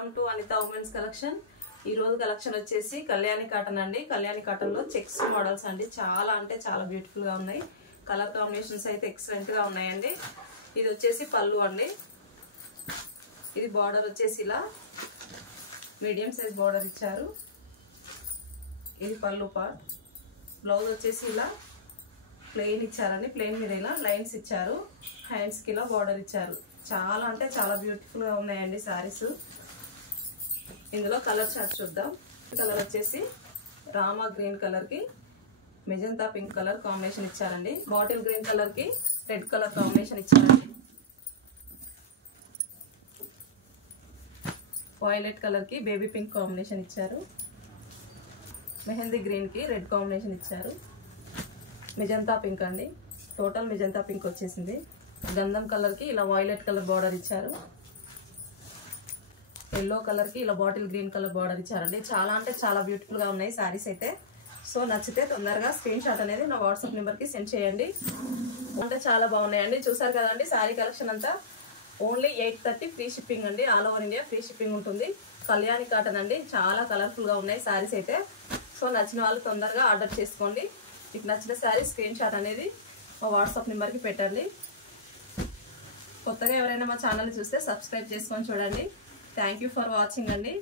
Welcome to Anitha women's collection. ఈ రోజు collection వచ్చేసి కళ్యాణి కాటన్ అండి। కళ్యాణి కాటన్ లో చెక్స్ మోడల్స్ అండి, చాలా అంటే చాలా బ్యూటిఫుల్ గా ఉన్నాయి। కలర్ కాంబినేషన్స్ అయితే ఎక్సలెంట్ గా ఉన్నాయండి। ఇది వచ్చేసి పళ్ళు అండి। ఇది బార్డర్ వచ్చేసి ఇలా మీడియం సైజ్ బార్డర్ ఇచ్చారు। ఇది పళ్ళు పార్ట్। బ్లౌజ్ వచ్చేసి ఇలా ప్లెయిన్ ఇచ్చారండి, ప్లెయిన్ మీద ఇలా లైన్స్ ఇచ్చారు। హ్యాండ్స్ కి ఇలా బార్డర్ ఇచ్చారు। చాలా అంటే చాలా బ్యూటిఫుల్ గా ఉన్నాయండి సారీస్। ఇందులో కలర్ చార్ట్ చూద్దాం। కలర్ వచ్చేసి రామా గ్రీన్ కలర్ కి మెజంతా పింక్ కలర్ కాంబినేషన్ ఇచ్చారండి। బాటిల్ గ్రీన్ కలర్ కి రెడ్ కలర్ కాంబినేషన్ ఇచ్చారండి। వైలెట్ కలర్ కి బేబీ పింక్ కాంబినేషన్ ఇచ్చారు। మెహందీ గ్రీన్ కి రెడ్ కాంబినేషన్ ఇచ్చారు। మెజంతా పింక్ అండి, టోటల్ మెజంతా పింక్ వచ్చేసింది। గంధం కలర్ కి ఇలా వైలెట్ కలర్ బార్డర్ ఇచ్చారు। ఎల్లో కలర్ కి ఇలా బాటిల్ గ్రీన్ కలర్ బార్డర్ ఇచ్చారండి। చాలా అంటే చాలా బ్యూటిఫుల్ గా ఉన్నాయి సారీస్ అయితే। సో నచ్చితే తొందరగా స్క్రీన్ షాట్ అనేది నా వాట్సాప్ నెంబర్ కి సెండ్ చేయండి। అంటే చాలా బాగున్నాయండి, చూసారు కదండి సారీ కలెక్షన్ అంతా। ఓన్లీ 830 ఫ్రీ షిప్పింగ్ అండి, all over India free shipping ఉంటుంది। కళ్యాణి కాటన్ అండి, చాలా కలర్ఫుల్ గా ఉన్నాయి సారీస్ అయితే। సో నచ్చిన వాళ్ళు తొందరగా ఆర్డర్ చేసుకోండి। మీకు నచ్చిన సారీ స్క్రీన్ షాట్ అనేది మా వాట్సాప్ నెంబర్ కి పెట్టండి। కొత్తగా ఎవరైనా మా ఛానల్ చూస్తే సబ్స్క్రైబ్ చేసుకొని చూడండి। థ్యాంక్ యూ ఫర్ వాచింగ్ అండి।